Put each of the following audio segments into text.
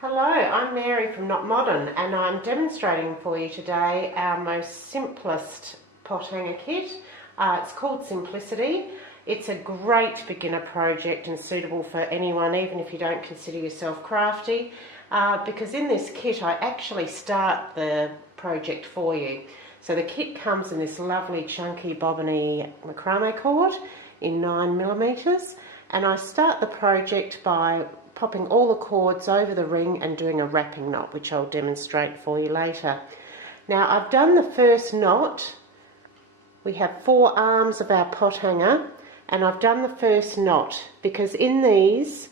Hello, I'm Mary from Not Modern, and I'm demonstrating for you today our most simplest pot hanger kit. It's called Simplicity. It's a great beginner project and suitable for anyone, even if you don't consider yourself crafty, because in this kit I actually start the project for you. So the kit comes in this lovely chunky bobbiny macrame cord in 9mm, and I start the project by popping all the cords over the ring and doing a wrapping knot, which I'll demonstrate for you later. Now I've done the first knot. We have 4 arms of our pot hanger, and I've done the first knot because in these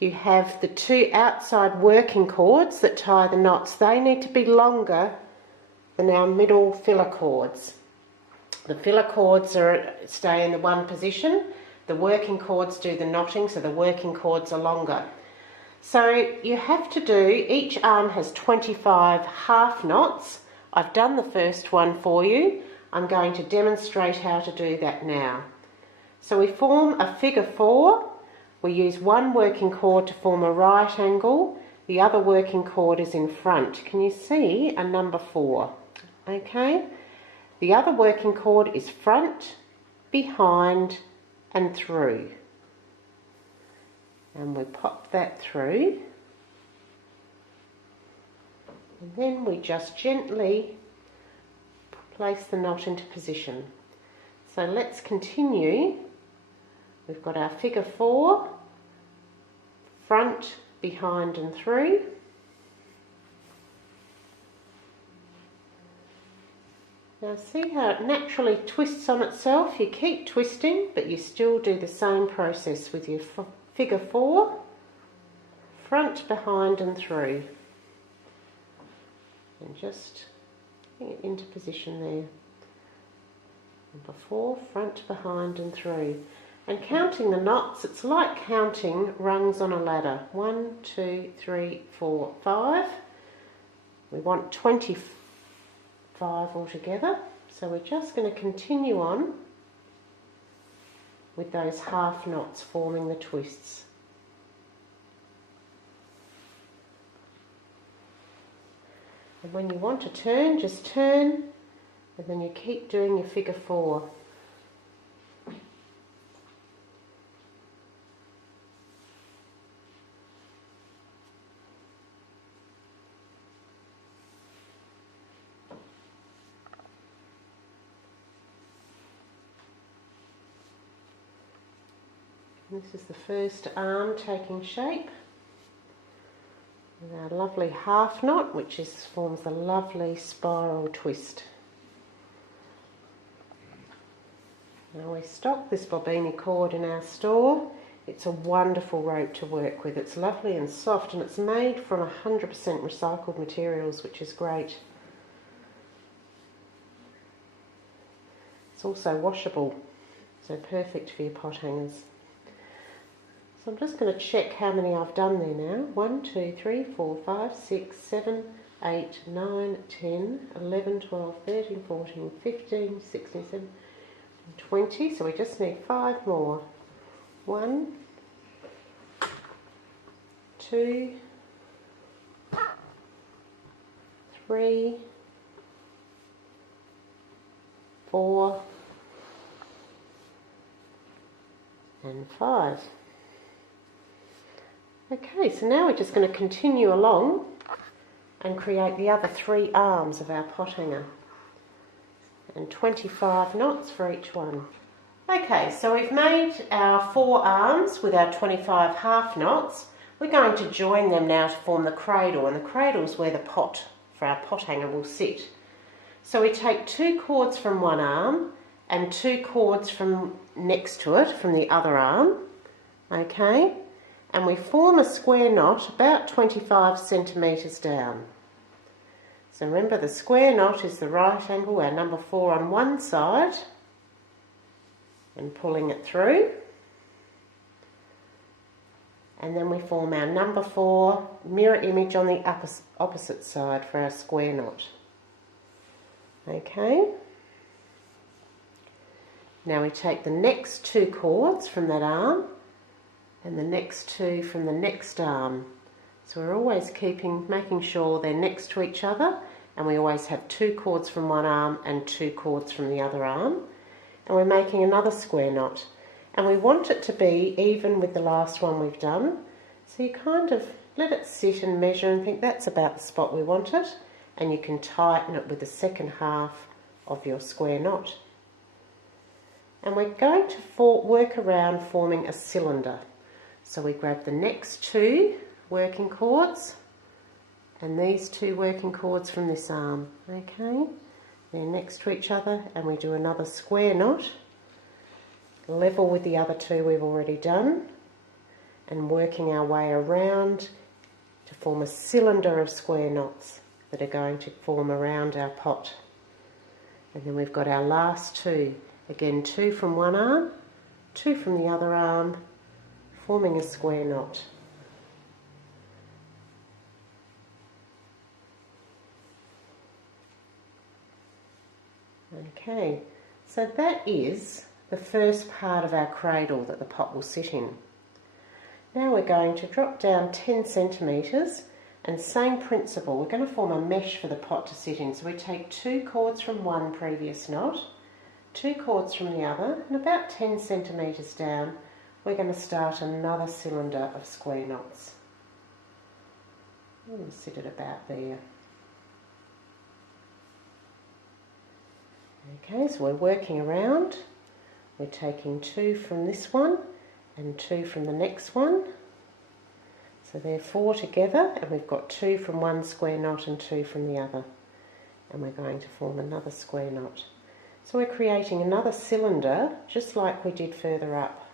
you have the 2 outside working cords that tie the knots. They need to be longer than our middle filler cords. The filler cords stay in the one position. The working cords do the knotting, so the working cords are longer. So you have to do, each arm has 25 half knots. I've done the first one for you. I'm going to demonstrate how to do that now. So we form a figure 4. We use one working cord to form a right angle. The other working cord is in front. Can you see a number 4? Okay. The other working cord is front, behind, and through, and we pop that through, and then we just gently place the knot into position. So let's continue. We've got our figure 4, front, behind and through. Now see how it naturally twists on itself? You keep twisting, but you still do the same process with your figure 4, front, behind and through. And just bring it into position there. Number 4, front, behind and through. And counting the knots, it's like counting rungs on a ladder. 1, 2, 3, 4, 5. We want 25 altogether, so we're just going to continue on with those half knots forming the twists. And when you want to turn, just turn, and then you keep doing your figure 4. This is the first arm taking shape with our lovely half knot, which forms a lovely spiral twist. Now we stock this bobini cord in our store. It's a wonderful rope to work with. It's lovely and soft, and it's made from 100% recycled materials, which is great. It's also washable, so perfect for your pot hangers. So I'm just going to check how many I've done there now. 1, 2, 3, 4, 5, 6, 7, 8, 9, 10, 11, 12, 13, 14, 15, 16, 17, 20. So we just need 5 more. 1, 2, 3, 4, and 5. Okay, so now we're just going to continue along and create the other 3 arms of our pot hanger, and 25 knots for each one. Okay, so we've made our 4 arms with our 25 half knots. We're going to join them now to form the cradle, and the cradle is where the pot for our pot hanger will sit. So we take 2 cords from one arm and 2 cords from next to it from the other arm, okay? And we form a square knot about 25 centimetres down. So remember, the square knot is the right angle, our number 4 on one side, and pulling it through. And then we form our number 4 mirror image on the opposite side for our square knot. Okay. Now we take the next 2 cords from that arm and the next 2 from the next arm, So we're always making sure they're next to each other, and we always have 2 cords from one arm and 2 cords from the other arm. And we're making another square knot. And we want it to be even with the last one we've done. So you kind of let it sit and measure and think that's about the spot we want it. And you can tighten it with the second half of your square knot. And we're going to work around forming a cylinder. So we grab the next 2 working cords and these 2 working cords from this arm. Okay, they're next to each other, and we do another square knot, level with the other 2 we've already done, and working our way around to form a cylinder of square knots that are going to form around our pot. And then we've got our last 2. Again, 2 from one arm, 2 from the other arm, forming a square knot. Okay, so that is the first part of our cradle that the pot will sit in. Now we're going to drop down 10 centimetres, and same principle, we're going to form a mesh for the pot to sit in. So we take 2 cords from one previous knot, 2 cords from the other, and about 10 centimetres down we're going to start another cylinder of square knots. We'll sit it about there. Okay, so we're working around. We're taking 2 from this one and 2 from the next one. So they're 4 together, and we've got 2 from one square knot and 2 from the other. And we're going to form another square knot. So we're creating another cylinder just like we did further up.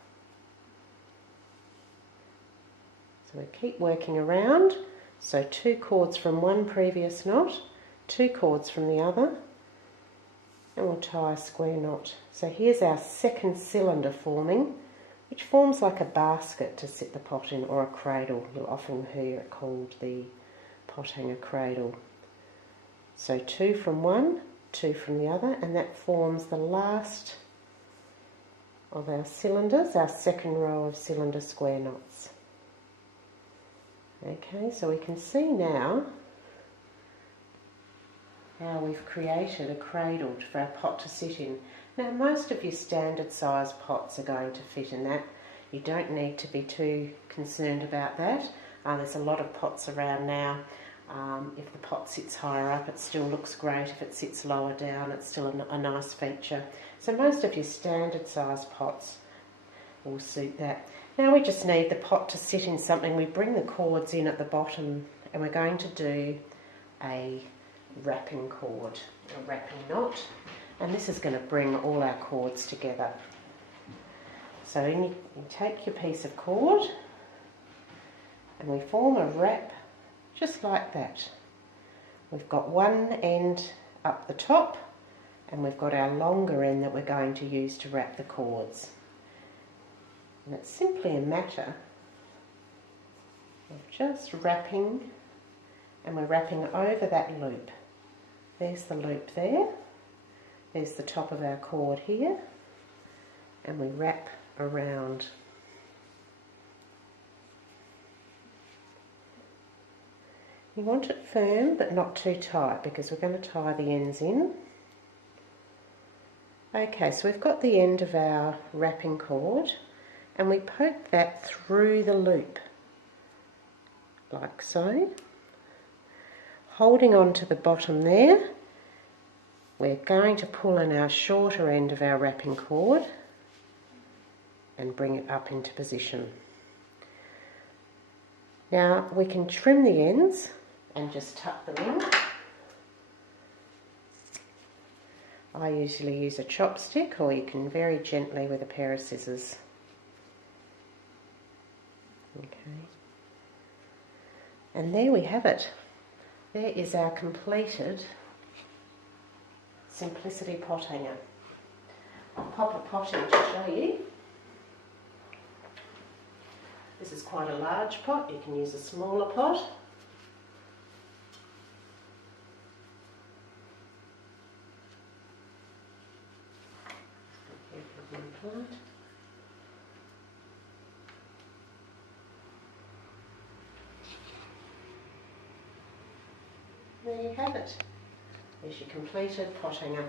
So we keep working around. So 2 cords from one previous knot, 2 cords from the other, and we'll tie a square knot. So here's our second cylinder forming, which forms like a basket to sit the pot in, or a cradle. You'll often hear it called the pottinger cradle. So 2 from one, 2 from the other, and that forms the last of our cylinders, our second row of cylinder square knots. Okay, so we can see now how we've created a cradle for our pot to sit in. Now, most of your standard size pots are going to fit in that. You don't need to be too concerned about that. There's a lot of pots around now. If the pot sits higher up, it still looks great. If it sits lower down, it's still a nice feature. So most of your standard size pots will suit that. Now we just need the pot to sit in something. We bring the cords in at the bottom, and we're going to do a wrapping cord, a wrapping knot, and this is going to bring all our cords together. So you take your piece of cord and we form a wrap just like that. We've got one end up the top, and we've got our longer end that we're going to use to wrap the cords. And it's simply a matter of just wrapping, and we're wrapping over that loop. There's the loop there, there's the top of our cord here, and we wrap around. You want it firm but not too tight, because we're going to tie the ends in. Okay, so we've got the end of our wrapping cord, and we poke that through the loop, like so. Holding on to the bottom there, we're going to pull in our shorter end of our wrapping cord and bring it up into position. Now we can trim the ends and just tuck them in. I usually use a chopstick, or you can very gently with a pair of scissors. Okay. And there we have it. There is our completed Simplicity pot hanger. I'll pop a pot in to show you. This is quite a large pot. You can use a smaller pot. there you have it. There's your completed pottinger.